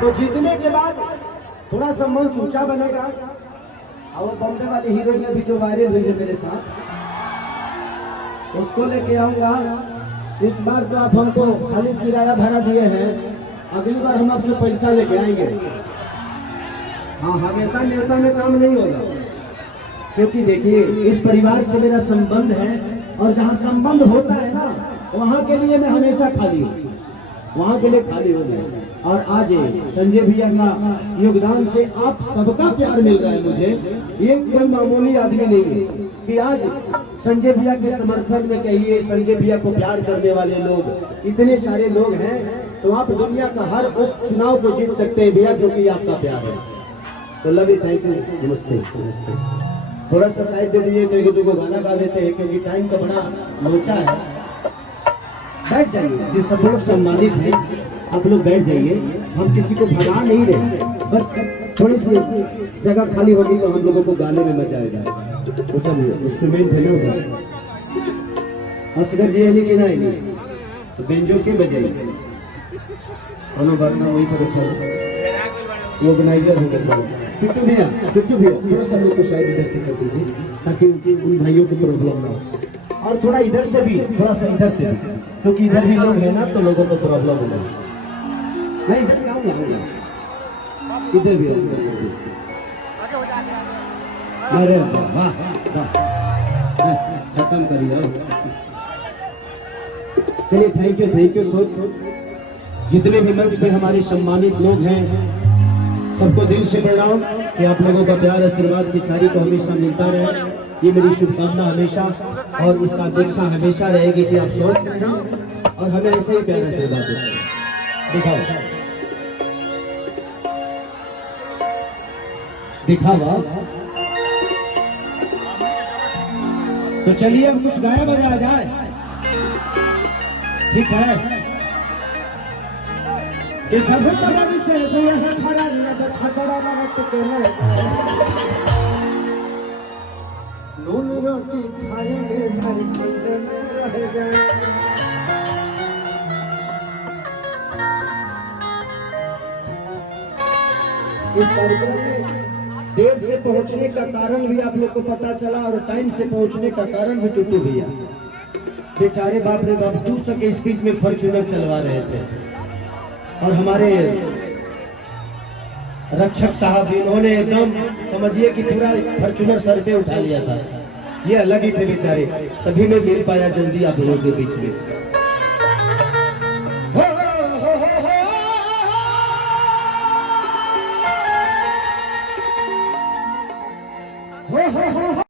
तो जीतने के बाद थोड़ा सा मंच ऊंचा बनेगा। और बॉम्बे वाली हीरोइन अभी जो वायरल हुई है मेरे साथ, उसको लेके आऊंगा। इस बार तो आप हमको खाली किराया भाड़ा दिए हैं, अगली बार हम आपसे पैसा लेके आएंगे। हाँ, हमेशा नेता में काम नहीं होगा, क्योंकि देखिए इस परिवार से मेरा संबंध है, और जहाँ संबंध होता है ना वहाँ के लिए मैं हमेशा खाली हूँ, वहाँ के लिए खाली हो गए। और आज संजय भैया का योगदान से आप सबका प्यार मिल रहा है मुझे। ये कोई मामूली आदमी नहीं है कि आज संजय भैया के समर्थन में कहिए, संजय भैया को प्यार करने वाले लोग इतने सारे लोग हैं, तो आप दुनिया का हर उस चुनाव को जीत सकते हैं भैया, क्योंकि आपका प्यार है। तो लव यू, थैंक यू, नमस्ते नमस्ते। थोड़ा सा साइड दे दीजिए, क्योंकि तुमको गाना गा देते हैं, क्योंकि टाइम का बड़ा लोचा है। बैठ जाइए, जो सब लोग सम्मानित हैं आप लोग बैठ जाइए, हम किसी को भगा नहीं रहे, बस थोड़ी सी जगह खाली होगी तो हम लोगों को गाने में मजा आएगा। तो सब इंस्ट्रूमेंट है ना, असगर जी है कि नहीं, तो बेंजो के बजाइए, वही पर रखा ऑर्गेनाइजर हो गया। पिट्टू भैया थोड़ा सा लोग को शायद इधर से कर दीजिए, ताकि उन भाइयों को प्रॉब्लम ना हो। और थोड़ा इधर से भी, थोड़ा सा इधर से, क्योंकि इधर भी लोग हैं ना, तो लोगों को प्रॉब्लम होगा। नहीं इधर भी आऊंगा, इधर भी अरे वाह, खत्म करिए। चलिए, थैंक यू सो। जितने भी मंच पे हमारे सम्मानित लोग हैं, सबको दिल से प्रणाम कि आप लोगों का प्यार आशीर्वाद की सारी को हमेशा मिलता रहे। ये मेरी शुभकामना हमेशा, और इसका अपेक्षा हमेशा रहेगी कि आप स्वस्थ रहें और हमें ऐसे ही प्यार आशीर्वाद दें। दिखावा। तो चलिए अब कुछ गाया बजाया जाए, ठीक है। इस से नून रोटी खाएंगे, झारखंड में रह जाए। इस कार्यक्रम में देर से पहुंचने का कारण भी आप लोग को पता चला, और टाइम से पहुंचने का कारण भी टूटू भैया बेचारे बाप रे बाप 200 के स्पीड में फॉर्च्यूनर चलवा रहे थे, और हमारे रक्षक साहब इन्होंने एकदम समझिए कि पूरा फॉर्च्यूनर सर पे उठा लिया था। ये अलग ही थे बेचारे, तभी मैं मिल पाया जल्दी आप लोगों के बीच में।